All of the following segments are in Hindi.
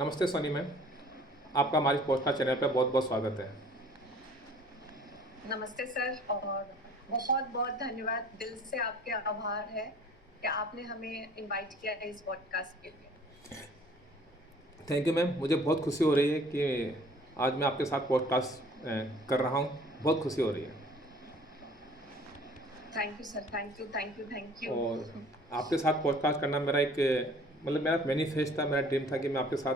नमस्ते सोनी मैम। आपका हमारी पॉडकास्ट चैनल पर बहुत बहुत स्वागत है। नमस्ते सर। और बहुत बहुत धन्यवाद, दिल से आपके आभार है कि आपने हमें इनवाइट किया है इस पॉडकास्ट के लिए। थैंक यू मैम, मुझे बहुत खुशी हो रही है कि आज मैं आपके साथ पॉडकास्ट कर रहा हूँ। बहुत खुशी हो रही है। Thank you sir, thank you thank you thank you. और आपके साथ पॉडकास्ट करना मेरा एक मतलब मेरा मैनिफेस्ट था, मेरा ड्रीम था कि मैं आपके साथ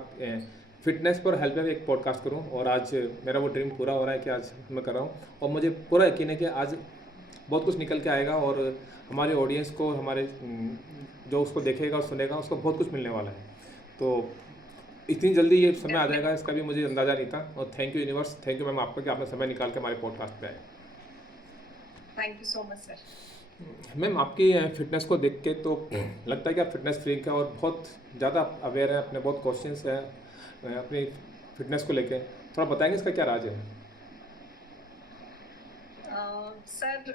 फिटनेस पर हेल्थ में एक पॉडकास्ट करूं, और आज मेरा वो ड्रीम पूरा हो रहा है कि आज मैं कर रहा हूं। और मुझे पूरा यकीन है कि आज बहुत कुछ निकल के आएगा, और हमारे ऑडियंस को, हमारे जो उसको देखेगा और सुनेगा, उसको बहुत कुछ मिलने वाला है। तो इतनी जल्दी ये समय आ जाएगा, डेफिनेट। इसका भी मुझे अंदाज़ा नहीं था। और thank you universe, thank you ma'am आपका कि आपने समय निकाल के हमारे पॉडकास्ट पे आए। Thank you so much sir. Ma'am आपकी फ़िटनेस को देख के तो लगता है कि आप फ़िटनेस फ्रीक है और बहुत ज़्यादा अवेयर हैं, अपने बहुत क्वेश्चंस हैं अपनी फ़िटनेस को लेके। थोड़ा बताएंगे इसका क्या राज है? सर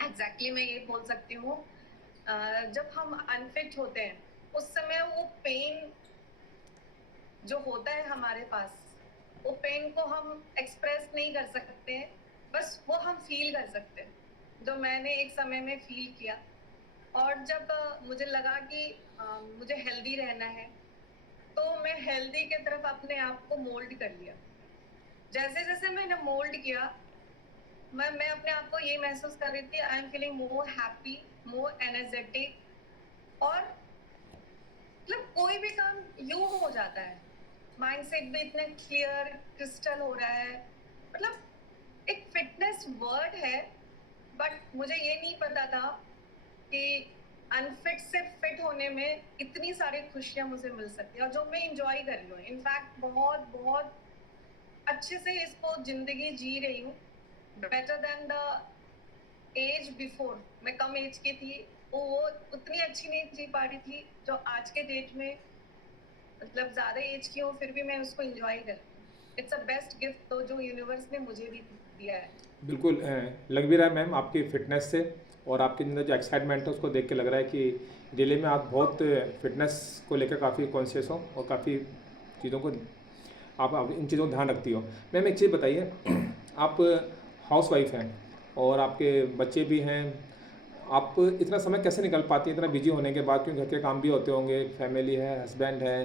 एग्जैक्टली मैं ये बोल सकती हूँ। जब हम अनफिट होते हैं उस समय वो पेन जो होता है हमारे पास, वो पेन को हम एक्सप्रेस नहीं कर सकते हैं, बस वो हम फील कर सकते हैं, जो मैंने एक समय में फील किया। और जब मुझे लगा कि मुझे हेल्दी रहना है, तो मैं हेल्दी की तरफ अपने आप को मोल्ड कर लिया। जैसे जैसे मैंने मोल्ड किया, मैं अपने आप को ये महसूस कर रही थी, I am feeling more happy, more energetic. और मतलब कोई भी काम यूं हो जाता है, माइंडसेट भी इतने क्लियर क्रिस्टल हो रहा है। मतलब एक फिटनेस वर्ड है, बट मुझे ये नहीं पता था कि अनफिट से फिट होने में इतनी सारी खुशियां मुझे मिल सकती है, और जो मैं इंजॉय कर रही हूँ। इनफैक्ट बहुत बहुत अच्छे से इसको जिंदगी जी रही हूँ, better than the age before. मैं कम एज की थी, वो उतनी अच्छी नहीं जी पा रही थी जो आज के डेट में, मतलब ज्यादा एज की हूँ फिर भी मैं उसको इंजॉय करती हूँ। इट्स अ बेस्ट गिफ्ट तो जो यूनिवर्स ने मुझे भी दिया है। बिल्कुल लग भी रहा है मैम आपकी फ़िटनेस से, और आपके अंदर जो एक्साइटमेंट है उसको देख के लग रहा है कि रियली में आप बहुत फिटनेस को लेकर काफ़ी कॉन्शियस हो, और काफ़ी चीज़ों को आप इन चीज़ों का ध्यान रखती हो। मैम एक चीज़ बताइए, आप हाउस वाइफ हैं और आपके बच्चे भी हैं, आप इतना समय कैसे निकल पाती हैं इतना बिजी होने के बाद? क्योंकि घर के काम भी होते होंगे, फैमिली है, हस्बैंड है,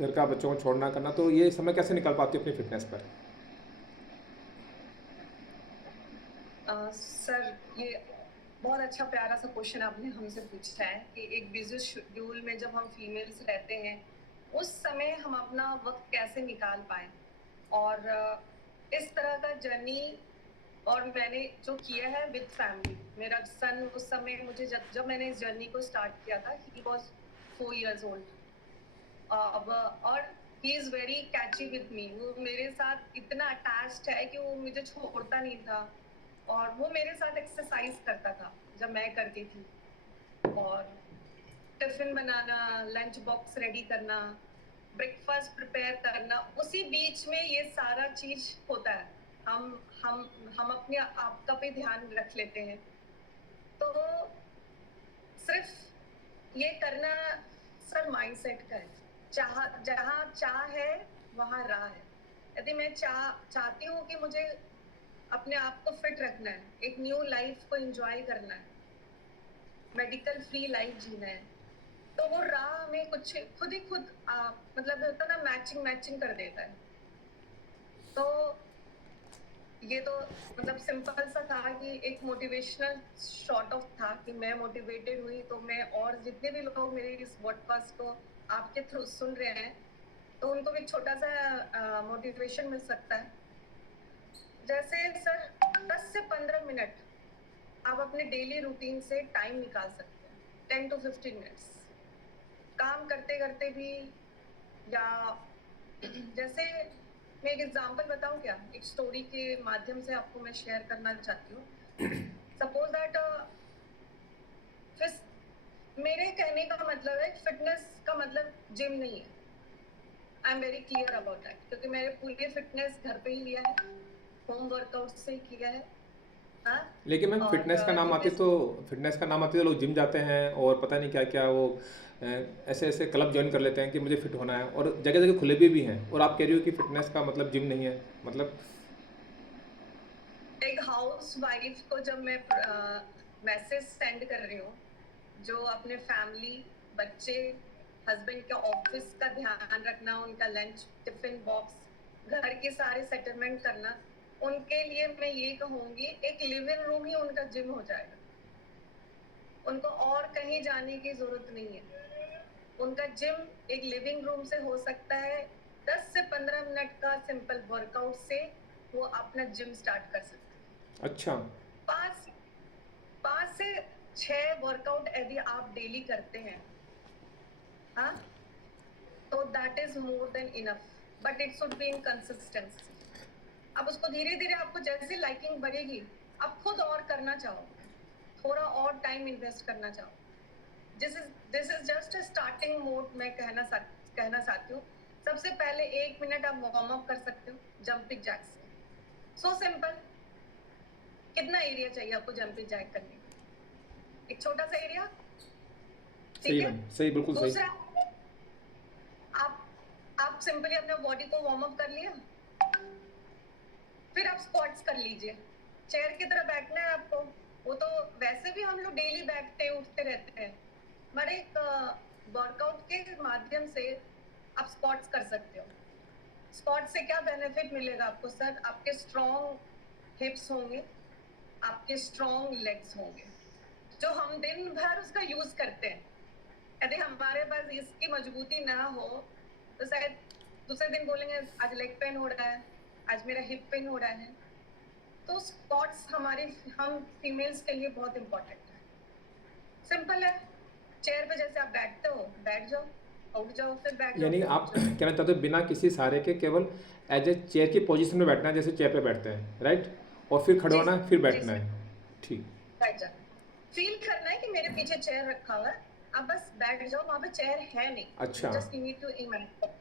घर का बच्चों को छोड़ना करना, तो ये समय कैसे निकल पाती हो अपनी फिटनेस पर? सर ये बहुत अच्छा प्यारा सा क्वेश्चन आपने हमसे पूछा है कि एक बिजी शेड्यूल में जब हम फीमेल्स रहते हैं, उस समय हम अपना वक्त कैसे निकाल पाए। और इस तरह का जर्नी, और मैंने जो किया है विद फैमिली। मेरा सन उस समय, मुझे जब मैंने इस जर्नी को स्टार्ट किया था, ही वॉज 4 years ओल्ड। अब और he is very catchy with me. वो मेरे साथ इतना अटैच्ड है कि वो मुझे छोड़ता नहीं था, और वो मेरे साथ एक्सरसाइज करता था जब मैं करती थी। और टिफिन बनाना, लंच बॉक्स रेडी करना, ब्रेकफास्ट प्रिपेयर करना, उसी बीच में ये सारा चीज होता है। हम अपने आप का भी ध्यान रख लेते हैं। तो सिर्फ ये करना सर माइंडसेट का है। जहाँ चाह है वहां राह है। यदि मैं चाहती हूँ कि मुझे अपने आप को फिट रखना है, एक न्यू लाइफ को एंजॉय करना है, मेडिकल फ्री लाइफ जीना है, तो वो राह हमें कुछ खुद ही खुद मतलब होता है ना, मैचिंग मैचिंग कर देता है। तो ये तो मतलब सिंपल सा था कि एक मोटिवेशनल शॉर्ट ऑफ था कि मैं मोटिवेटेड हुई, तो मैं और जितने भी लोग मेरे इस पॉडकास्ट को आपके थ्रू सुन रहे हैं, तो उनको भी छोटा सा मोटिवेशन मिल सकता है। जैसे सर 10 से 15 मिनट आप अपने डेली रूटीन से टाइम निकाल सकते हैं, 10 to 15 मिनट्स काम करते करते भी। या जैसे मैं एक एग्जांपल बताऊं क्या, एक स्टोरी के माध्यम से आपको मैं शेयर करना चाहती हूँ। सपोज दैट मेरे कहने का मतलब है, फिटनेस का मतलब जिम नहीं है। I am very clear about that, क्योंकि मैंने पूरी फिटनेस घर पे ही लिया है, होम वर्कआउट से ही किया है। हाँ। लेकिन मैम और फिटनेस का नाम आते तो फिटनेस का नाम आते तो लोग जिम जाते हैं और पता नहीं क्या क्या वो अ, ऐसे ऐसे क्लब ज्वाइन कर लेते हैं कि मुझे फिट होना है, और जगह जगह खुले भी हैं, और आप कह रही हो कि फिटनेस का मतलब जिम नहीं है, मतलब। एक हाउस वाइफ को जब मैं मैसेज सेंड कर रही हूँ, जो अपने फैमिली, बच्चे, हस्बैंड के ऑफिस का ध्यान रखना, उनका लंच टिफिन बॉक्स, घर के सारे सेटलमेंट करना, उनके लिए मैं ये कहूंगी एक लिविंग रूम ही उनका जिम हो जाएगा। उनको और कहीं जाने की जरूरत नहीं है। उनका जिम एक लिविंग रूम से हो सकता है। 10 से 15 मिनट का सिंपल वर्कआउट से वो अपना जिम स्टार्ट कर सकते हैं। अच्छा। 5 से 6 वर्कआउट यदि आप डेली करते हैं, हाँ, तो that is more than enough, but it should be in consistency. अब उसको धीरे धीरे आपको जैसे लाइकिंग बढ़ेगी, आप खुद और करना चाहोगे, थोड़ा और टाइम इन्वेस्ट करना चाहोगे। This is just a starting mode. मैं कहना चाहती हूँ, सबसे पहले 1 मिनट आप वार्म अप कर सकते हो जंपिंग जैक से। So simple. कितना एरिया चाहिए आपको जंपिंग जैक करने के लिए? एक छोटा सा एरिया, सही ठीक है। मैम, सही, बिल्कुल सही। दूसरा, आप सिंपली अपने बॉडी को वार्म अप कर लिया, फिर आप स्क्वाट्स कर लीजिए। चेयर की तरह बैठना है आपको। वो तो वैसे भी हम लोग डेली बैठते हैं, उठते रहते हैं, बट एक वर्कआउट के माध्यम से आप स्क्वाट्स कर सकते हो। स्क्वाट से क्या बेनिफिट मिलेगा आपको सर? आपके स्ट्रॉन्ग हिप्स होंगे, आपके स्ट्रॉन्ग लेग्स होंगे, जो हम दिन भर उसका यूज करते हैं। यदि हमारे पास इसकी मजबूती ना हो तो शायद दूसरे दिन बोलेंगे आज लेग पेन हो रहा है, आज मेरा हिप पेन हो रहा है। तो स्क्वाट्स हमारे हम फीमेल्स के लिए बहुत इंपॉर्टेंट है। सिंपल है। चेयर पे जैसे आप बैठते हो, बैठ जाओ, उठ जाओ, फिर बैठ जाओ, यानी फिर आप उठ जाओ। कहना चाहते हो बिना किसी सहारे के, केवल एज ए चेयर की पोजीशन में बैठना है, जैसे चेयर पे बैठते हैं, राइट? और फिर खड़े जी होना सर, है, फिर जी बैठना सर, है। ठीक। बैठ जाना। फील करना है कि मेरे पीछे चेयर रखा हुआ है, आप बस बैठ जाओ, वहां पे चेयर है नहीं। यू अच्छा। Just need to imagine.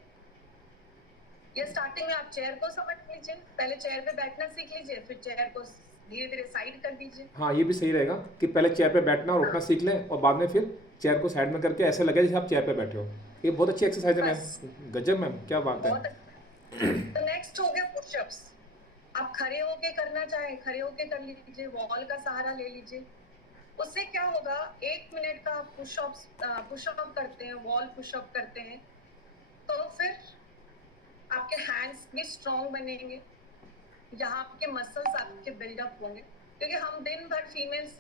ये स्टार्टिंग में आप चेयर को समझ लीजिए, पहले चेयर पे बैठना सीख लीजिए, फिर चेयर को धीरे धीरे साइड कर दीजिए। हाँ, ये भी सही रहेगा कि पहले चेयर पे बैठना और उठना हाँ, सीख लें, और बाद में फिर चेयर को साइड में करके ऐसे लगे जैसे आप चेयर पे बैठे हो। ये बहुत अच्छी एक्सरसाइज है मैम। बस गजब मैम, क्या बात है। बहुत अच्छा। तो नेक्स्ट हो गया पुशअप्स। आप खड़े होके करना चाहें, खड़े होके कर लीजिए, वॉल का सहारा ले लीजिए। उससे क्या होगा, 1 मिनट का आप पुशअप करते हैं, वॉल पुशअप करते हैं, तो फिर आपके हैंड्स भी स्ट्रॉन्ग बनेंगे, यहाँ आपके मसल्स आपके बिल्डअप होंगे। क्योंकि हम दिन भर फीमेल्स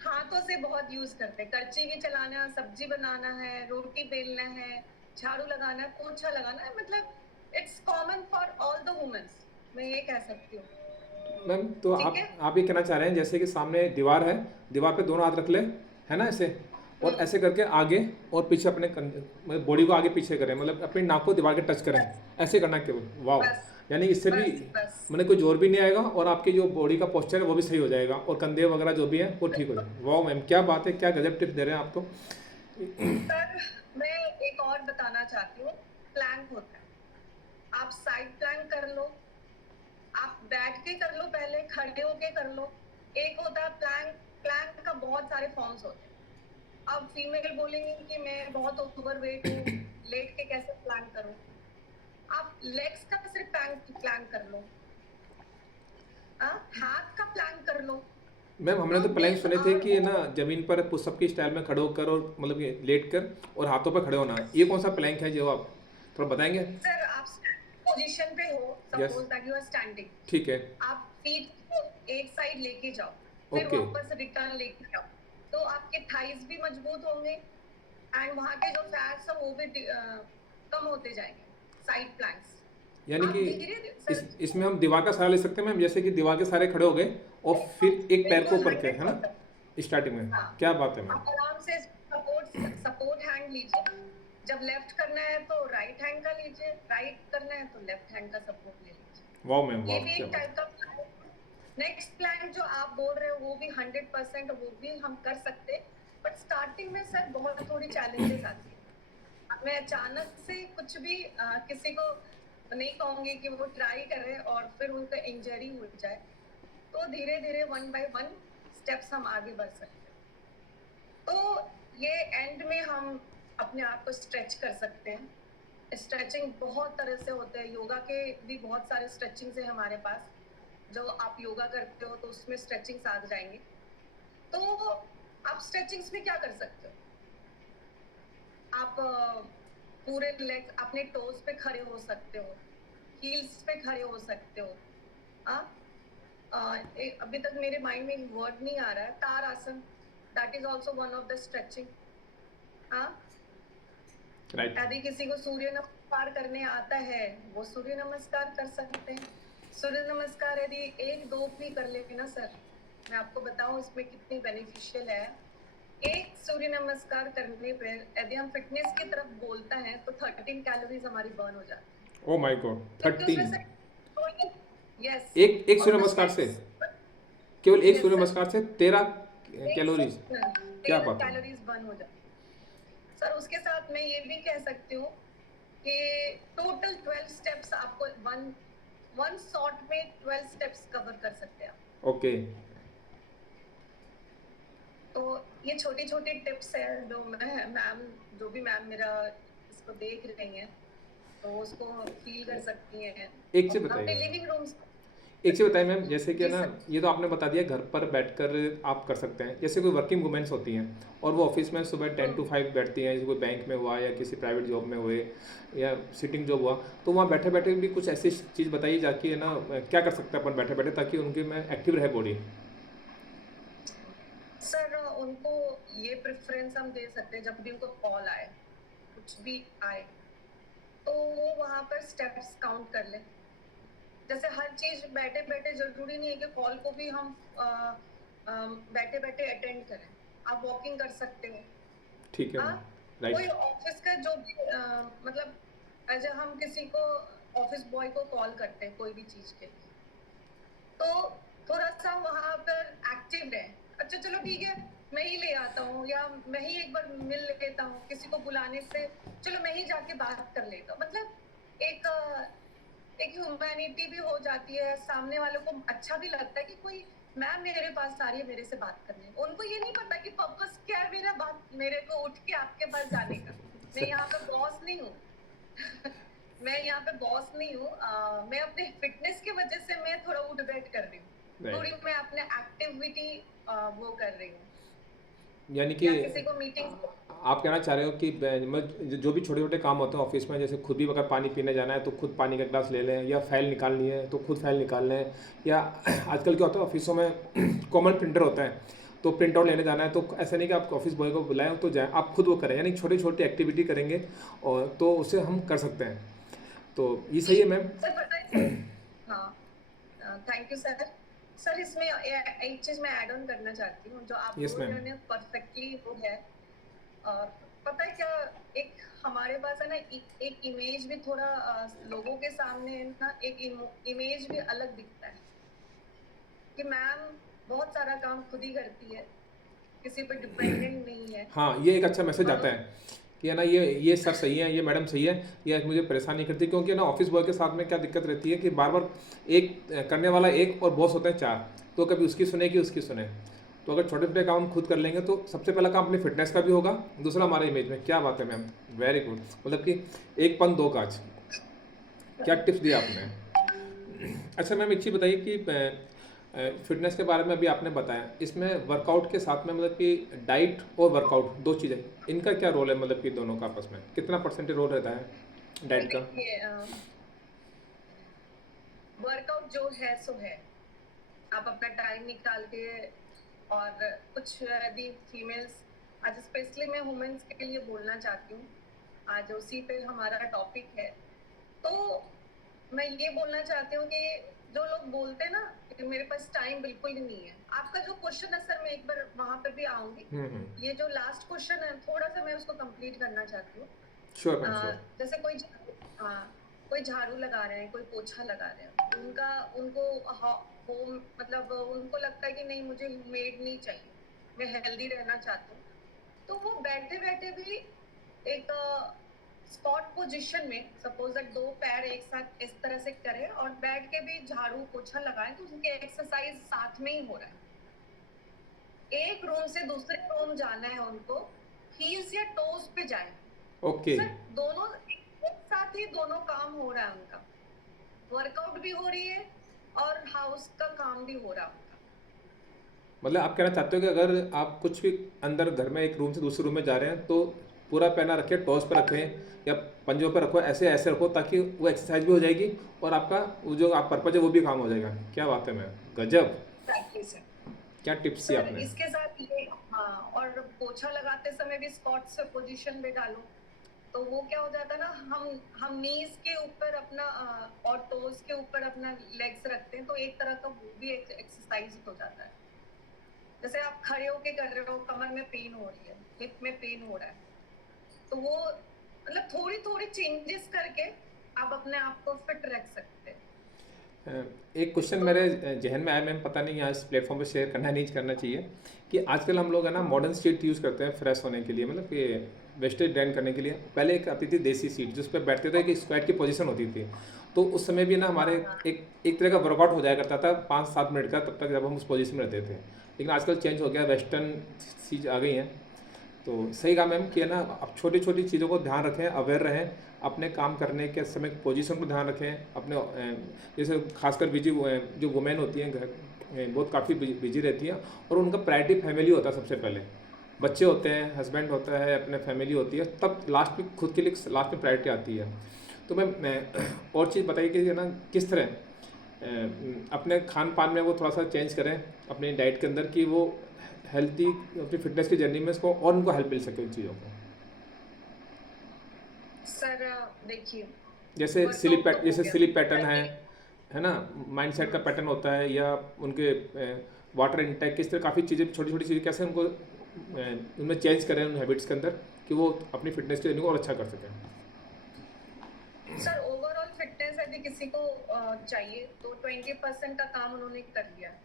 हाथों से बहुत यूज करते हैं। करची भी चलाना है, सब्जी बनाना है, रोटी बेलना है, झाड़ू लगाना है, पोछा लगाना है, मतलब it's common for all the womens, मैं ये कह सकती हूँ। मैम तो ठीक है। आप ये कहना चाह रहे हैं जैसे कि सामने दीवार है, दीवार पे दोनों हाथ रख ले, है ना, ऐसे, और ऐसे करके आगे और पीछे अपने मतलब बॉडी को आगे पीछे करें, मतलब अपनी नाक को दीवार के टच करें, ऐसे करना है केवल। वाह। बस यानी इससे भी बस बस। मैंने कोई जोर भी नहीं आएगा, और आपकी जो बॉडी का पोस्चर है वो भी सही हो जाएगा, और कंधे वगैरह जो भी है वो ठीक हो जाएगा। वाह मैम, क्या बात है, क्या गजब टिप्स दे रहे हैं आप तो। सर मैं एक और बताना चाहती हूँ। प्लैंक होता है, आप साइड प्लैंक कर लो, आप बैठ के कर लो, पहले खड़े होके कर लो। एक होता है प्लैंक। प्लैंक का बहुत सारे फॉर्म्स होते हैं। अब फीमेल बोलेंगे कि मैं बहुत ओवरवेट हूँ, लेट के कैसे प्लैंक करूँ? आप लेग्स का सिर्फ प्लैंक कर लो, हाथ का प्लैंक कर लो। मैम हमने तो तो प्लैंक दीज सुने थे आर कि ये ना जमीन पर पुशअप की स्टाइल में खड़े होकर, और मतलब ये लेट कर और हाथों पर खड़े होना, ये कौन सा प्लैंक है जो आप थोड़ा बताएंगे? सर, आप पोजीशन पे हो, yes. Suppose that you are standing, ठीक है। आप फीट को एक साइड लेके जाओ, फिर ओके। वापस रिटर्न लेके जाओ, तो आपके थाइज भी मजबूत होंगे, एंड वहां के जो फैट्स है वो भी कम होते जाएंगे। साइड प्लैंक्स यानी आप कि धीरे धीरे इस सर। इसमें हम दीवार का सहारा ले सकते हैं मैम, जैसे कि दीवार के सहारे खड़े हो गए और फिर एक पैर को बिल्कुल ऊपर के, है ना, 100%। स्टार्टिंग में। हाँ, क्या बात है मैम। आप आराम से सपोर्ट हैंड लीजिए। जब लेफ्ट करना है तो राइट हैंड का लीजिए, राइट करना है तो लेफ्ट हैंड का सपोर्ट ले लीजिए। वाह मैम, ये वाह, भी क्या एक बात टाइप का प्लान है। नेक्स्ट प्लान जो आप बोल रहे हो वो भी 100%, वो भी हम कर सकते हैं, बट स्टार्टिंग में सर बहुत थोड़ी चैलेंजेस आती है। अब मैं अचानक से कुछ भी किसी को नहीं कहूंगी कि वो ट्राई करे और फिर उनका इंजरी हो जाए। तो धीरे धीरे 1 बाय 1 स्टेप्स हम आगे बढ़ सकते हैं। तो ये एंड में हम अपने आप को स्ट्रेच कर सकते हैं। स्ट्रेचिंग बहुत तरह से होते हैं, योगा के भी बहुत सारे स्ट्रेचिंग्स है हमारे पास। जो आप योगा करते हो तो उसमें स्ट्रेचिंग्स आ जाएंगे। तो आप स्ट्रेचिंग्स में क्या कर सकते हो? आप पूरे लेग अपने टोज पे खड़े हो सकते हो, हील्स पे खड़े हो सकते हो। हाँ, अभी तक मेरे माइंड में वर्ड नहीं आ रहा है, तार आसन, that is also one of the stretching. हाँ, राइट। यदि किसी को सूर्य नमस्कार करने आता है वो सूर्य नमस्कार कर सकते हैं। सूर्य नमस्कार यदि 1-2 भी कर लेंगे ना सर, मैं आपको बताऊं इसमें कितनी बेनिफिशियल है। एक सूर्य नमस्कार करने पर यदि हम फिटनेस की तरफ बोलता है तो 13 कैलोरीज हमारी बर्न हो जाती है, ओ माय गॉड, क्योंकि उसमें 13! से यस, एक एक और सूर्य वो नमस्कार से, स्टेप्स। केवल एक यस सूर्य सर, नमस्कार से 13 एक से कैलोरीज? क्या 13 बात है! कैलोरीज बर्न हो जाती है सर। उसके साथ मैं ये भी कह सकती हूँ कि टोटल 12 स्टेप्स आपको वन वन शॉट में 12 स्टेप्स कवर कर सकते हैं आप। ओके। तो ये छोटी छोटी टिप्स है जो मैम, जो भी मैम मेरा इसको देख रही हैं तो उसको फील कर सकती हैं। एक चीज़ और अपने बताइए, लिविंग रूम्स। एक चीज़ बताइए मैम, जैसे कि जी ना, सर। ये तो आपने बता दिया घर पर बैठकर आप कर सकते हैं। जैसे कोई वर्किंग वुमेन्स होती हैं और वो ऑफिस में सुबह 10 to 5 बैठती हैं, जैसे कोई बैंक में हुआ या किसी प्राइवेट जॉब में हुए या सिटिंग जॉब हुआ, तो वहाँ बैठे बैठे भी कुछ ऐसी चीज़ बताइए जाके है ना, क्या कर सकते हैं अपन बैठे बैठे ताकि उनके में एक्टिव रहे बॉडी। सर उनको ये प्रेफरेंस हम दे सकते हैं, जब भी उनको कॉल आए, कुछ भी आए, तो वो वहाँ पर स्टेप्स काउंट कर ले। जैसे हर चीज बैठे बैठे जरूरी नहीं है कि कॉल को भी हम बैठे बैठे अटेंड करें। आप वॉकिंग कर सकते हो। ठीक है हाँ, मैम। कोई राइट। ऑफिस का जो भी मतलब एज हम किसी को ऑफिस बॉय को कॉल करते हैं कोई भी चीज के लिए, तो थोड़ा सा वहां पर एक्टिव रहे। अच्छा चलो ठीक है, मैं ही ले आता हूँ, या मैं ही एक बार मिल लेता हूँ, किसी को बुलाने से चलो मैं ही जाके बात कर लेता हूँ। मतलब एक ह्यूमैनिटी भी हो जाती है, सामने वालों को अच्छा भी लगता है कि कोई मैम मेरे पास आ रही है मेरे से बात करने। उनको ये नहीं पता कि पर्पस क्या है मेरा बात, मेरे को उठ के आपके पास जाने का। मैं यहाँ पे बॉस नहीं हूँ। मैं यहाँ पे बॉस नहीं हूँ। मैं अपने फिटनेस की वजह से मैं थोड़ा उठ बैठ कर रही हूँ, थोड़ी राइट। मैं अपने एक्टिविटी वो कर रही हूँ, यानी कि या किसी को मीटिंग। आप कहना चाह रहे हो कि जो भी छोटे छोटे काम होते हैं ऑफिस में, जैसे खुद भी अगर पानी पीने जाना है तो खुद पानी का गिलास ले लें, या फाइल निकालनी है तो खुद फाइल निकाल लें, या आजकल क्या होता है ऑफिसों में कॉमन प्रिंटर होता है, तो प्रिंट आउट लेने जाना है, तो ऐसा नहीं कि आप ऑफिस बॉय को बुलाएं तो जाएं, आप खुद वो करें, यानी छोटी छोटी एक्टिविटी करेंगे और तो उससे हम कर सकते हैं। तो ये सही है मैम। सर पता है, हाँ, थैंक यू सर। सर इसमें एक चीज मैं ऐड ऑन करना चाहती हूँ, जो आप यस बोल मैम। रहे हो ना परफेक्टली वो है। और पता है क्या, एक हमारे पास है ना एक इमेज भी थोड़ा लोगों के सामने है ना, एक इमेज भी अलग दिखता है कि मैम बहुत सारा काम खुद ही करती है, किसी पर डिपेंडेंट नहीं है। हाँ, ये एक अच्छा मैसेज और आता है कि है ना, ये सर सही है, ये मैडम सही है, ये मुझे परेशान नहीं करती, क्योंकि ना ऑफिस बॉय के साथ में क्या दिक्कत रहती है कि बार बार एक करने वाला एक और बॉस होते हैं चार, तो कभी उसकी सुने कि उसकी सुने। तो अगर छोटे छोटे काम खुद कर लेंगे तो सबसे पहला काम अपनी फिटनेस का भी होगा, दूसरा हमारे इमेज में। क्या बात है मैम, वेरी गुड। मतलब कि एक पंख दो काज, क्या टिप्स दिया आपने। अच्छा मैम, एक चीज़ बताइए कि फिटनेस के बारे में अभी आपने बताया, इसमें वर्कआउट के साथ में मतलब कि डाइट और वर्कआउट दो चीज़ें, इनका क्या रोल है, मतलब कि दोनों का आपस में कितना परसेंटेज रोल रहता है सर डाइट का? देखिए, वर्कआउट जो है सो है, आप अपना टाइम निकाल के। और कुछ यदि फीमेल्स, आज स्पेशली मैं वुमेन्स के लिए बोलना चाहती हूँ, आज उसी पे हमारा टॉपिक है। तो मैं ये बोलना चाहती हूँ कि जो लोग बोलते हैं ना कि मेरे पास टाइम बिल्कुल ही नहीं है, आपका जो क्वेश्चन है सर, मैं एक बार वहां पे भी आऊंगी। हम्म। ये जो लास्ट क्वेश्चन है थोड़ा सा मैं उसको कंप्लीट करना चाहती हूँ। Sure ma'am, sure. जैसे कोई झाड़ू लगा रहे हैं, कोई पोछा लगा रहे हैं, उनका उनको होम मतलब उनको लगता है कि नहीं मुझे मेड नहीं चाहिए, मैं हेल्दी रहना चाहती हूँ। तो वो बैठे बैठे भी एक स्क्वाट पोजीशन में सपोज दैट 2 पैर एक साथ इस तरह से करें और बैठ के भी झाड़ू पोछा लगाएं, तो उनके एक्सरसाइज साथ में ही हो रहा है। एक रूम से दूसरे रूम जाना है उनको, हील्स या टोज पे जाए। ओके। सर दोनों एक साथ ही दोनों काम हो रहा है उनका, वर्कआउट भी हो रही है और हाउस का काम भी हो रहा है उनका। मतलब आप कहना चाहते हो कि अगर आप कुछ भी अंदर घर में एक रूम से दूसरे रूम में जा रहे हैं तो पूरा पैर ना रखें, टॉस पर रखें या पंजों पर रखो, ऐसे ऐसे रखो ताकि वो एक्सरसाइज भी हो जाएगी और आपका वो जो आप पर्पज है वो भी काम हो जाएगा। क्या बात है मैम, गजब, Exactly, sir. क्या टिप्स दी सर आपने। इसके साथ ये हाँ, और पोछा लगाते समय भी स्क्वाट से पोजीशन पे डालो, तो वो क्या हो जाता है ना, हम नीज के ऊपर अपना और टोज के ऊपर अपना लेग्स रखते हैं, तो एक तरह का वो भी एक एक्सरसाइज हो जाता है। जैसे आप खड़े होके कर रहे हो, कमर में पेन हो रही है, हिप में पेन हो रहा है, तो वो मतलब थोड़ी थोड़ी चेंजेस करके आप अपने आप को फिट रख सकते हैं। एक क्वेश्चन मेरे जहन में आया मैम, पता नहीं यहाँ इस प्लेटफॉर्म पे शेयर करना नहीं करना चाहिए, कि आजकल हम लोग है ना मॉडर्न सीट यूज़ करते हैं फ्रेश होने के लिए, मतलब कि वेस्टेज ड्रेन करने के लिए। पहले एक आती थी देसी सीट जिस पर बैठते थे कि स्क्वाट की पोजीशन होती थी, तो उस समय भी ना हमारे एक तरह का वर्कआउट हो जाया करता था 5-7 मिनट का, तब तक जब हम उस पोजीशन में रहते थे। लेकिन आजकल चेंज हो गया, वेस्टर्न चीज़ आ गई हैं। तो सही कहा मैम कि है ना, अब छोटी छोटी चीज़ों को ध्यान रखें, अवेयर रहें, अपने काम करने के समय पोजीशन को ध्यान रखें अपने। जैसे खासकर बिजी जो वुमेन होती हैं घर बहुत काफ़ी बिजी रहती हैं और उनका प्रायोरिटी फैमिली होता है सबसे पहले, बच्चे होते हैं, हस्बैंड होता है, अपने फैमिली होती है, तब लास्ट में खुद के लिए लास्ट में प्रायोरिटी आती है। तो मैं और चीज़ बताइए कि है ना किस तरह अपने खान पान में वो थोड़ा सा चेंज करें अपनी डाइट के अंदर, कि वो हेल्थी अपनी फिटनेस की जर्नी में इसको और उनको हेल्प मिल सके उन चीज़ों को। सर देखिए, जैसे स्लीप पैटर्न है ना, माइंडसेट का हम्म, पैटर्न होता है, या उनके वाटर इंटेक, किस तरह काफ़ी चीज़ें छोटी छोटी चीज़ें कैसे उनको उनमें चेंज करें उन हैबिट्स के अंदर कि वो अपनी फिटनेस की जर्नी को और अच्छा कर सकें। सर ओवरऑल फिटनेस यदि किसी को चाहिए तो 20% का काम उन्होंने कर लिया है,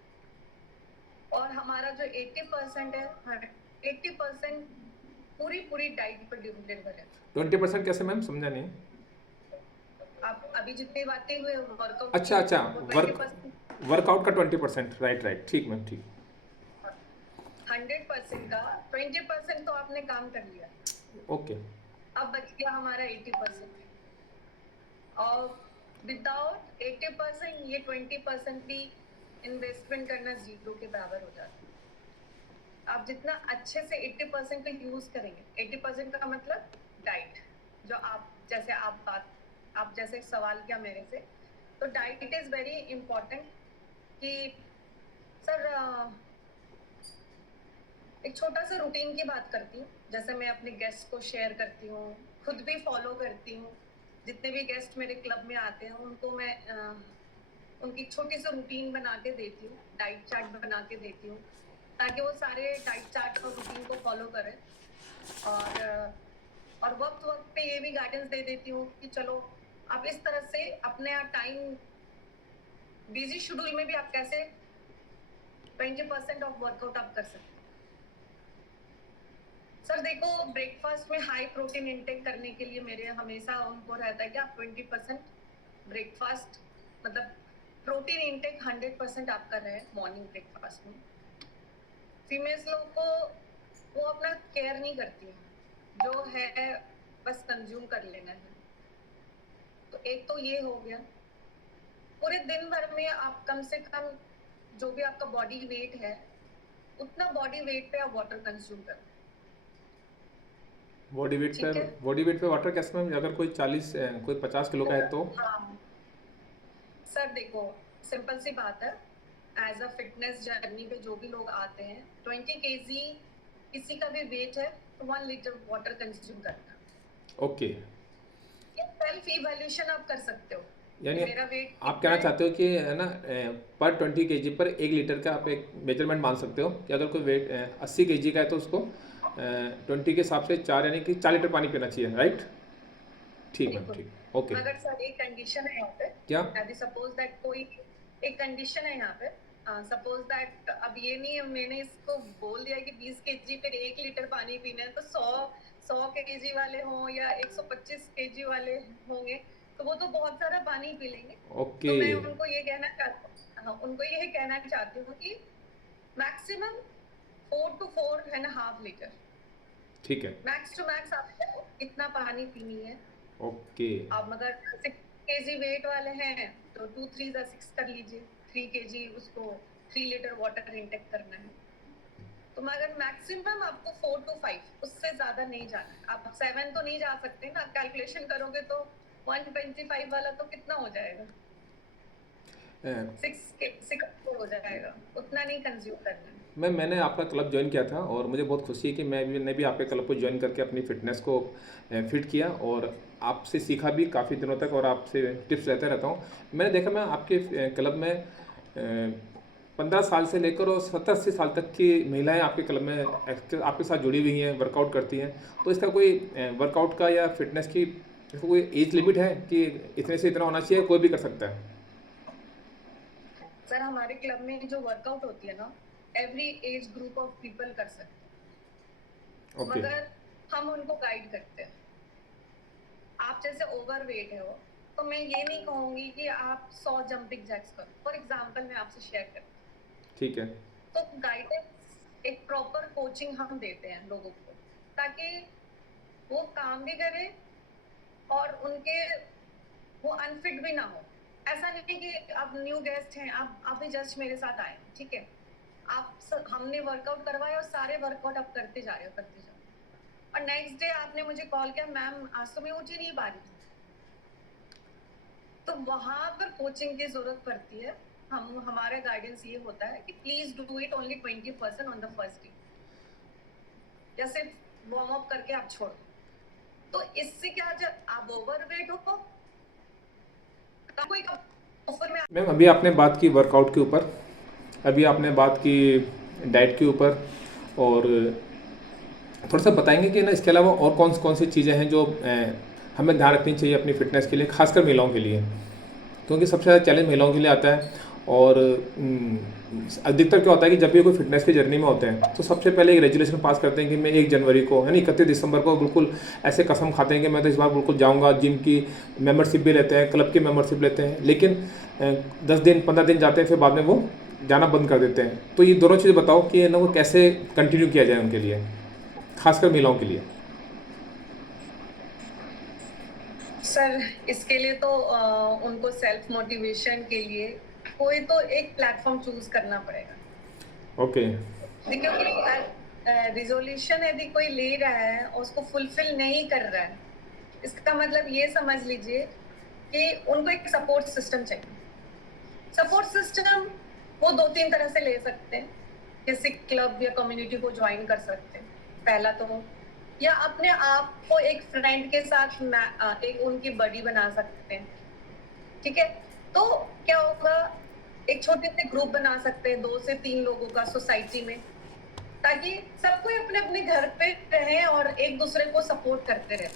और हमारा जो 80% है, 80% पूरी पूरी डाइट पर निर्भर है। 20% कैसे मैम, समझा नहीं। आप अभी जितनी बातें हुए वर्कआउट अच्छा की, अच्छा, वो वर्क 20%, वर्कआउट का 20%, राइट राइट, ठीक मैम ठीक। 100% का 20% तो आपने काम कर लिया, ओके। अब बच गया हमारा 80%। और विदाउट 80% ये 20% भी इन्वेस्टमेंट करना जीरो के बराबर हो जाता है। आप जितना अच्छे से 80% को यूज करेंगे, 80% का मतलब डाइट, जो आप जैसे सवाल किया मेरे से, तो डाइट इज वेरी इंपॉर्टेंट। कि सर एक छोटा सा रूटीन की बात करती हूँ, जैसे मैं अपने गेस्ट को शेयर करती हूँ, खुद भी फॉलो करती हूँ। जितने भी गेस्ट मेरे क्लब में आते हैं उनको मैं उनकी छोटी सी रूटीन बना के देती हूँ, डाइट चार्ट बना के देती हूँ, ताकि वो सारे डाइट चार्ट और रूटीन को फॉलो करें। और वक्त वक्त पे ये भी गाइडेंस दे देती हूँ कि चलो आप इस तरह से अपने टाइम, बिजी शेड्यूल में भी आप कैसे 20% ऑफ वर्कआउट आप कर सकते हैं। सर देखो, ब्रेकफास्ट में हाई प्रोटीन इंटेक करने के लिए मेरे हमेशा उनको रहता है कि आप 20% ब्रेकफास्ट, मतलब प्रोटीन इंटेक 100% आप कर रहे हैं मॉर्निंग ब्रेकफास्ट में। फीमेल्स लोग को वो अपना केयर नहीं करती हैं, जो है बस कंज्यूम कर लेना है। तो एक तो ये हो गया। पूरे दिन भर में आप कम से कम जो भी आपका बॉडी वेट है उतना बॉडी वेट पे आप वाटर कंज्यूम करें। बॉडी वेट पे, ठीक है, बॉडी वेट पे वाटर कैसे मैम, अगर कोई 40 कोई 50 किलो का है तो। हाँ सर देखो, सिंपल सी बात है, एज अ फिटनेस जर्नी पे जो भी लोग आते हैं 20 kg किसी का भी वेट है तो 1 लीटर वाटर कंज्यूम करना। ओके, ये सेल्फ इवैल्यूएशन आप कर सकते हो कि यानी मेरा वेट आप कितना कहना है। चाहते हो कि है ना पर 20 केजी पर 1 लीटर का आप एक मेजरमेंट मान सकते हो कि अगर कोई वेट 80 केजी का है तो उसको 20 के हिसाब से 4 यानी कि 4 लीटर पानी पीना चाहिए, राइट। ठीक मैम बिल्कुल। ठीक, ओके। मगर सर एक कंडीशन है यहाँ पे, क्या। यदि सपोज दैट कोई एक कंडीशन है यहाँ पे सपोज दैट अब ये नहीं है, मैंने इसको बोल दिया कि 20 केजी फिर 1 लीटर पानी पीना है, तो 100 केजी वाले हों या 125 केजी वाले होंगे, तो वो तो बहुत सारा पानी पी लेंगे। ओके। तो मैं उनको ये कहना चाहती हूँ कि मैक्सिमम 4 to 4.5 लीटर, ठीक है। मैक्स टू मैक्स आपको इतना पानी पीनी है। ओके। आप मगर 6 केजी वेट वाले हैं तो 2 3 6 कर लीजिए, 3 केजी उसको 3 लीटर वाटर इंटेक करना है। तो मगर मैक्सिमम आपको 4 to 5, उससे ज्यादा नहीं जाना है। आप 7 तो नहीं जा सकते ना, कैलकुलेशन करोगे तो 125 वाला तो कितना हो जाएगा, अ, 6 हो जाएगा, उतना नहीं कंज्यूम करना है। मैंने आपका क्लब ज्वाइन किया था और मुझे बहुत खुशी है कि मैंने भी आपके क्लब को ज्वाइन करके अपनी फ़िटनेस को फिट किया और आपसे सीखा भी काफ़ी दिनों तक और आपसे टिप्स लेते रहता हूँ। मैंने देखा मैं आपके क्लब में 15 साल से लेकर और 70-80 साल तक की महिलाएं आपके क्लब में आपके साथ जुड़ी हुई हैं, वर्कआउट करती हैं। तो इसका कोई वर्कआउट का या फिटनेस की इसका कोई एज लिमिट है कि इतने से इतना होना चाहिए, कोई भी कर सकता है? सर हमारे क्लब में जो वर्कआउट होती है ना, every age group of people कर सकते हैं, ओके। मगर हम उनको गाइड करते हैं। आप जैसे ओवरवेट है वो, तो मैं ये नहीं कहूंगी कि आप 100 जंपिंग जैक्स करो। फॉर एग्जांपल मैं आपसे शेयर करती हूँ, ठीक है। तो गाइडेंस एक प्रॉपर कोचिंग हम देते हैं लोगों को, ताकि वो काम भी करें और उनके वो अनफिट भी ना हो। ऐसा नहीं कि आप न्यू गेस्ट हैं, आप भी जस्ट मेरे साथ आए, ठीक है, हमने वर्कआउट करवाया और सारे वर्कआउट आप करते जा रहे हो, और नेक्स्ट डे आपने मुझे कॉल किया, मैम आज तो मैं उठ ही नहीं पा रही थी। तो वहां पर कोचिंग की जरूरत पड़ती है। हमारा गाइडेंस ये होता है कि please do it only 20% on the first day, या सिर्फ वार्म अप करके आप छोड़ दो। तो इससे क्या, जब आप ओवरवेट हो कोई ऑफर में। मैम अभी आपने बात की वर्कआउट के ऊपर, अभी आपने बात की डाइट के ऊपर, और थोड़ा सा बताएंगे कि ना इसके अलावा और कौन सी चीज़ें हैं जो हमें ध्यान रखनी चाहिए अपनी फ़िटनेस के लिए, खासकर महिलाओं के लिए, क्योंकि सबसे ज़्यादा चैलेंज महिलाओं के लिए आता है। और अधिकतर क्या होता है कि जब भी कोई फिटनेस की जर्नी में होते हैं तो सबसे पहले एक रेजुलेशन पास करते हैं कि मैं 1 जनवरी को यानी 31 दिसंबर को बिल्कुल ऐसे कसम खाते हैं कि मैं तो इस बार बिल्कुल जाऊंगा। जिम की मेंबरशिप भी लेते हैं, क्लब की मेंबरशिप लेते हैं, लेकिन 10 दिन 15 दिन जाते हैं, फिर बाद में वो जाना बंद कर देते हैं। तो ये दोनों चीज़ें बताओ कि ना वो कैसे कंटिन्यू किया जाए उनके लिए, खासकर महिलाओं के लिए। सर इसके लिए तो उनको सेल्फ मोटिवेशन के लिए कोई तो एक प्लेटफॉर्म चूज करना पड़ेगा। ओके। क्योंकि रिजोल्यूशन यदि कोई ले रहा है और उसको फुलफिल नहीं कर रहा है, इसका मतलब ये समझ लीजिए कि उनको एक सपोर्ट सिस्टम चाहिए। सपोर्ट सिस्टम वो 2-3 तरह से ले सकते हैं, जैसे क्लब या कम्युनिटी को ज्वाइन कर सकते हैं पहला तो, या अपने आप को एक फ्रेंड के साथ एक उनकी बडी बना सकते हैं, ठीक है। तो क्या होगा, एक छोटे से ग्रुप बना सकते हैं 2 से 3 लोगों का सोसाइटी में, ताकि सब कोई अपने अपने घर पे रहे और एक दूसरे को सपोर्ट करते रहे।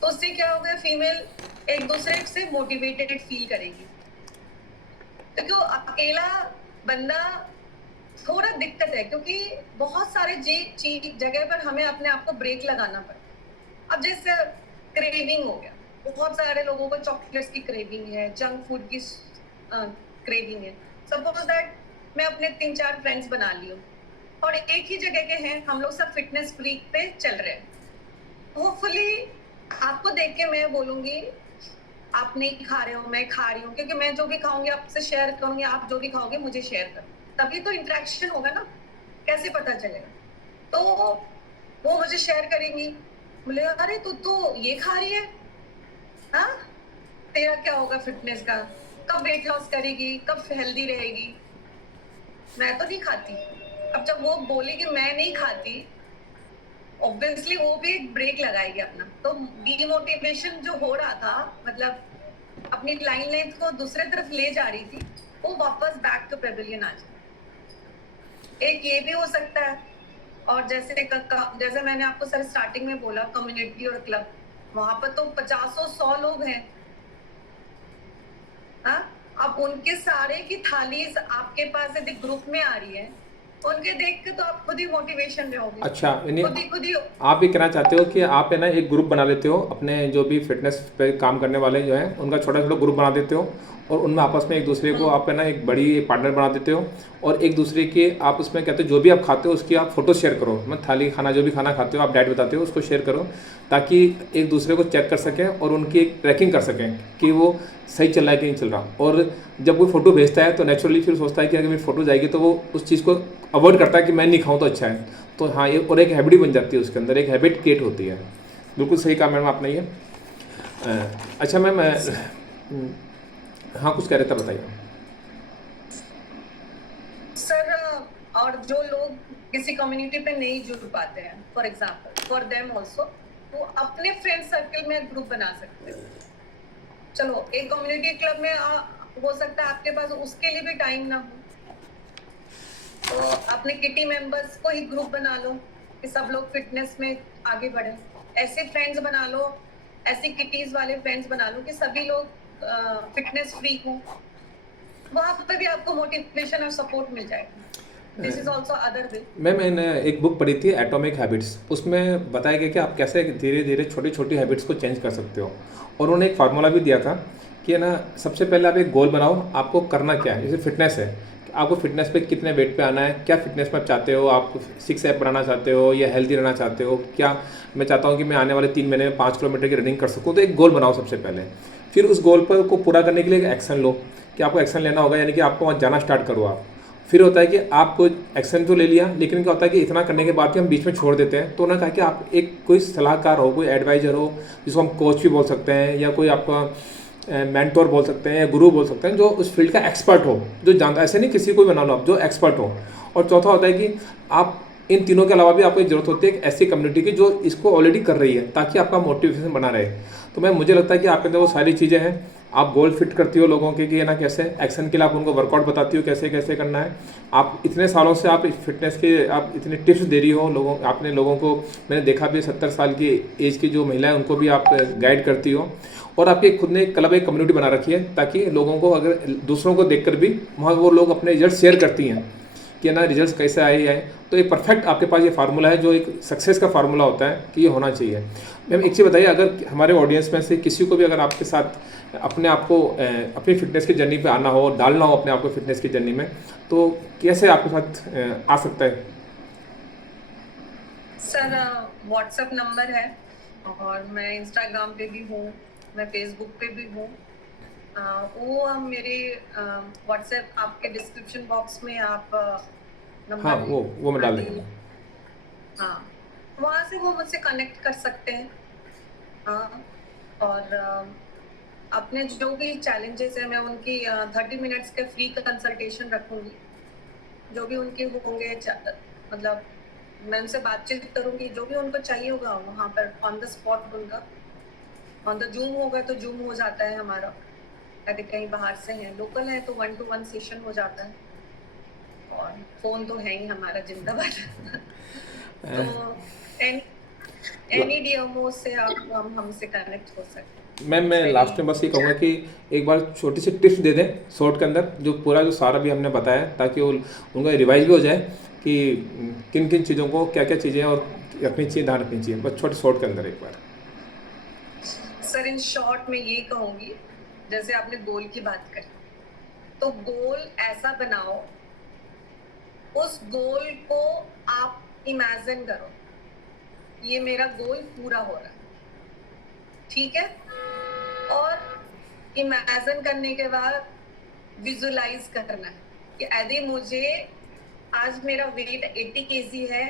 तो उससे क्या होगा, फीमेल एक दूसरे से मोटिवेटेड फील करेगी। क्योंकि वो अकेला बंदा थोड़ा दिक्कत है, क्योंकि बहुत सारे जगह पर हमें अपने आप को ब्रेक लगाना पड़ता है। अब जैसे क्रेविंग हो गया, बहुत सारे लोगों को चॉकलेट्स की क्रेविंग है, जंक फूड की क्रेविंग है। सपोज दैट मैं अपने 3-4 फ्रेंड्स बना ली हूँ और एक ही जगह के हैं, हम लोग सब फिटनेस फ्रीक पे चल रहे हैं। होपफुली आपको देख के मैं बोलूंगी आप नहीं खा रहे हो, मैं खा रही हूँ, क्योंकि मैं जो भी खाऊंगी आपसे शेयर करूंगी, आप जो भी खाओगे मुझे शेयर करो, तभी तो इंटरेक्शन होगा ना। कैसे पता चलेगा? तो वो मुझे शेयर करेंगी, बोले अरे तू तो ये खा रही है, हाँ तेरा क्या होगा फिटनेस का, कब वेट लॉस करेगी, कब हेल्दी रहेगी। मैं तो नहीं खाती। अब जब वो बोलेगी मैं नहीं खाती, ऑब्वियसली वो भी एक ब्रेक लगाएगी अपना। तो डीमोटिवेशन जो हो रहा था, मतलब अपनी लाइन लेंथ को दूसरे तरफ ले जा रही थी, वो वापस बैक टू पेविलियन आ जाए। एक ये भी हो सकता है। और जैसे मैंने आपको सर स्टार्टिंग में बोला, कम्युनिटी और क्लब, वहां पर तो 50-100 लोग हैं। हाँ, अब उनके सारे की थाली आपके पास यदि ग्रुप में आ रही है, उनके देख के तो आप खुद ही मोटिवेशन में होगे, अच्छा, यानी खुद ही आप ये कहना चाहते हो कि आप है ना एक ग्रुप बना लेते हो अपने जो भी फिटनेस पे काम करने वाले जो हैं उनका छोटा छोटा ग्रुप बना देते हो और उनमें आपस में एक दूसरे को आप है ना एक बड़ी पार्टनर बना देते हो और एक दूसरे के आप उसमें कहते हो जो भी आप खाते हो उसकी आप फोटो शेयर करो, मतलब थाली खाना जो भी खाना खाते हो आप डाइट बताते हो उसको शेयर करो ताकि एक दूसरे को चेक कर सकें और उनकी एक ट्रैकिंग कर सकें कि वो सही चल रहा है कि नहीं चल रहा। और जब कोई फोटो भेजता है तो नेचुरली फिर सोचता है कि अगर मेरी फोटो जाएगी तो वो उस चीज़ को अवॉइड करता है कि मैं नहीं खाऊं तो अच्छा है। तो हाँ, ये और एक हैबिट बन जाती है, उसके अंदर एक हैबिट क्रिएट होती है। बिल्कुल सही कहा मैम आपने ये। अच्छा मैम, हाँ कुछ कह रहे थे, बताइए। सर, और जो लोग किसी कम्युनिटी पे नहीं जुड़ पाते हैं, for example for them also, वो अपने फ्रेंड सर्कल में ग्रुप बना सकते हैं। चलो एक कम्युनिटी क्लब में हो सकता है आपके पास उसके लिए भी टाइम ना हो, तो अपने किटी मेंबर्स को ही ग्रुप बना लो कि सब लोग फिटनेस में आगे बढ़े। ऐसे फ्रेंड्स बना लो, ऐसी किटीज वाले फ्रेंड्स बना लो कि सभी लोग फिटनेस फ्री हो, वहां पर भी आपको मोटिवेशन और सपोर्ट मिल जाएगा। This is also other way. मैंने एक बुक पढ़ी थी एटॉमिक हैबिट्स, उसमें बताया गया कि आप कैसे धीरे धीरे छोटी छोटी हैबिट्स को चेंज कर सकते हो और उन्होंने एक फार्मूला भी दिया था कि है ना सबसे पहले आप एक गोल बनाओ, आपको करना क्या है। जैसे फिटनेस है, आपको फिटनेस पे कितने वेट पे आना है, क्या फिटनेस में आप चाहते हो, आप 6 ऐप बनाना चाहते हो या हेल्दी रहना चाहते हो, क्या मैं चाहता हूँ कि मैं आने वाले 3 महीने में 5 किलोमीटर की रनिंग कर सकूँ। तो एक गोल बनाओ सबसे पहले, फिर उस गोल पर को पूरा करने के लिए एक एक्शन लो कि आपको एक्शन लेना होगा, यानी कि आपको वहाँ जाना स्टार्ट करो आप। फिर होता है कि आपको एक्शन तो ले लिया, लेकिन क्या होता है कि इतना करने के बाद भी हम बीच में छोड़ देते हैं। तो उन्होंने कहा कि आप एक कोई सलाहकार हो, कोई एडवाइज़र हो, जिसको हम कोच भी बोल सकते हैं या कोई आपका मेंटोर बोल सकते हैं या गुरु बोल सकते हैं, जो उस फील्ड का एक्सपर्ट हो, जो जानता, ऐसे नहीं किसी को भी बना लो आप, जो एक्सपर्ट हो। और चौथा होता है कि आप इन तीनों के अलावा भी आपको एक जरूरत होती है एक ऐसी कम्युनिटी की जो इसको ऑलरेडी कर रही है, ताकि आपका मोटिवेशन बना रहे। तो मैं मुझे लगता है कि आपके अंदर वो सारी चीज़ें हैं। आप गोल फिट करती हो लोगों के कि ना कैसे एक्शन के लिए आप उनको वर्कआउट बताती हो कैसे कैसे करना है। आप इतने सालों से आप फिटनेस के आप इतने टिप्स दे रही हो लोगों, आपने लोगों को, मैंने देखा भी 70 साल की एज की जो महिला है उनको भी आप गाइड करती हो। और आपके खुद ने एक क्लब, एक कम्युनिटी बना रखी है ताकि लोगों को, अगर दूसरों को देखकर भी वहाँ वो लोग अपने रिजल्ट शेयर करती हैं कि ना रिजल्ट्स कैसे आए हैं। तो एक परफेक्ट आपके पास ये फार्मूला है जो एक सक्सेस का फार्मूला होता है कि ये होना चाहिए। मैम एक चीज़ बताइए, अगर हमारे ऑडियंस में से किसी को भी अगर आपके साथ अपने आप को अपनी फिटनेस की जर्नी पे आना हो, डालना हो अपने आप को फिटनेस की जर्नी में, तो कैसे आपके साथ आ सकता है? सर, व्हाट्सएप नंबर है और मैं इंस्टाग्राम पे भी हूँ, मैं फेसबुक पे भी हूँ। वो हम मेरे व्हाट्सएप आपके डिस्क्रिप्शन बॉक्स में आप हाँ, नंबर वो मैं डाल देंगे। हाँ, वहाँ से वो मुझसे कनेक्ट कर सकते हैं। हाँ, और अपने जो भी चैलेंजेस है मैं उनकी 30 मिनट्स के फ्री कंसल्टेशन रखूंगी। जो भी उनके होंगे, मतलब मैं उनसे बातचीत करूंगी, जो भी उनको चाहिए होगा वहाँ पर ऑन द स्पॉट उनका, ऑन द जूम होगा तो जूम हो जाता है हमारा, यदि कहीं बाहर से हैं, लोकल है तो 1-to-1 सेशन हो जाता है, और फोन तो है ही हमारा जिंदाबाद। तो एनी डीएमओ से आप हमसे कनेक्ट हो सकते हैं। मैम मैं लास्ट में बस ये कहूँगा कि एक बार छोटी सी टिप्स दे दें शॉर्ट के अंदर, जो पूरा जो सारा भी हमने बताया, ताकि वो उनका रिवाइज भी हो जाए कि किन किन चीज़ों को क्या क्या चीज़ें और रखनी चाहिए, ध्यान रखनी चाहिए, बस छोटे शॉर्ट के अंदर एक बार। सर इन शॉर्ट में ये कहूंगी, जैसे आपने गोल की बात करी, तो गोल ऐसा बनाओ, उस गोल को आप इमेजिन करो, ये मेरा गोल पूरा हो रहा है, ठीक है। और इमेजिन करने के बाद विजुलाइज करना है कि यदि मुझे आज मेरा वेट 80 केजी है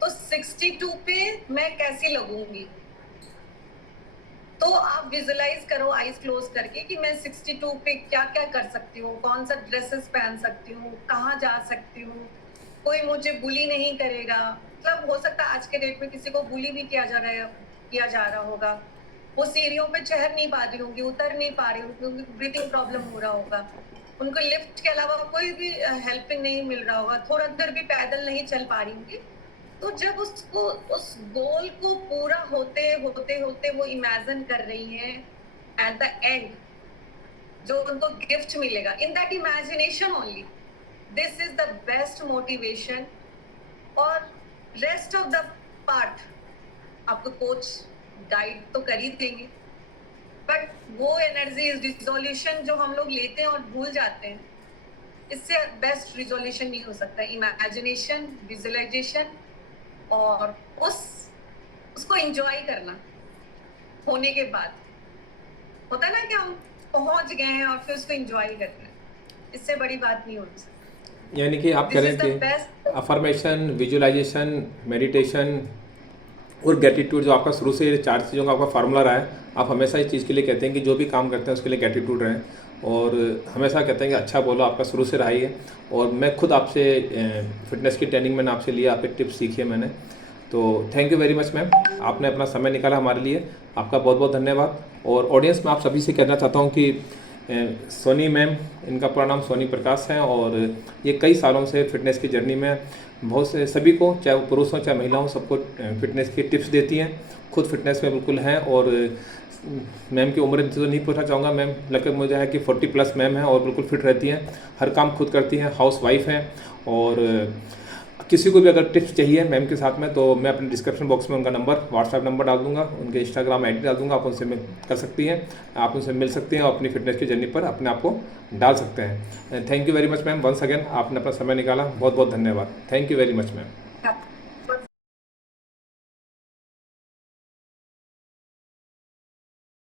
तो 62 पे मैं कैसी लगूंगी। तो आप विजुलाइज करो आईज क्लोज करके कि मैं 62 पे क्या क्या कर सकती हूँ, कौन सा ड्रेसेस पहन सकती हूँ, कहाँ जा सकती हूँ, कोई मुझे बुली नहीं करेगा। मतलब हो सकता है आज के डेट में किसी को बुली भी किया जा रहा होगा, वो सीढ़ियों पे चढ़ नहीं पा रही होंगी, उतर नहीं पा रही होंगी, उनको ब्रीथिंग प्रॉब्लम हो रहा होगा, उनको लिफ्ट के अलावा कोई भी हेल्पिंग नहीं मिल रहा होगा, थोड़ा देर भी पैदल नहीं चल पा रही होंगी। तो जब उसको, उस गोल को पूरा होते होते होते वो इमेजिन कर रही है, एट द एंड जो उनको गिफ्ट मिलेगा, in that imagination only, this is the best motivation. और रेस्ट ऑफ द पार्ट आपको कोच गाइड तो कर ही देंगे, बट वो एनर्जी, रिजोल्यूशन जो हम लोग लेते हैं और भूल जाते हैं, इससे बेस्ट रिजोल्यूशन नहीं हो सकता। इमेजिनेशन, विजुअलाइजेशन और उसको एंजॉय करना होने के बाद। होता है ना कि हम पहुंच गए हैं और फिर उसको एंजॉय करना, इससे बड़ी बात नहीं हो सकती। यानी कि आप करें कि अफर्मेशन, विजुअलाइजेशन, मेडिटेशन और ग्रेटिट्यूड, जो आपका शुरू से 4 चीज़ों का आपका फार्मूला रहा है, आप हमेशा इस चीज़ के लिए कहते हैं कि जो भी काम करते हैं उसके लिए ग्रेटिट्यूड रहें, और हमेशा कहते हैं कि अच्छा बोलो, आपका शुरू से रहा ही है। और मैं खुद आपसे फिटनेस की ट्रेनिंग मैंने आपसे लिया, आपके टिप्स सीखे मैंने, तो thank you very much ma'am, आपने अपना समय निकाला हमारे लिए, आपका बहुत बहुत धन्यवाद। और ऑडियंस में आप सभी से कहना चाहता हूँ कि सोनी मैम, इनका पूरा नाम सोनी प्रकाश है, और ये कई सालों से फिटनेस की जर्नी में बहुत से सभी को, चाहे वो पुरुष हों चाहे महिला हों, सबको फिटनेस की टिप्स देती हैं। खुद फिटनेस में बिल्कुल हैं, और मैम की उम्र तो नहीं पूछना चाहूँगा, मैम लगभग मुझे है कि 40+ मैम हैं, और बिल्कुल फिट रहती हैं, हर काम खुद करती हैं, हाउस वाइफ हैं। और किसी को भी अगर टिप्स चाहिए मैम के साथ में, तो मैं अपने डिस्क्रिप्शन बॉक्स में उनका नंबर, व्हाट्सएप नंबर डाल दूंगा, उनके इंस्टाग्राम आईडी डाल दूंगा, आप उनसे मिल कर सकती हैं, आप उनसे मिल सकते हैं और अपनी फिटनेस की जर्नी पर अपने आप को डाल सकते हैं। Thank you very much ma'am, once again आपने अपना समय निकाला, बहुत बहुत धन्यवाद। Thank you very much ma'am.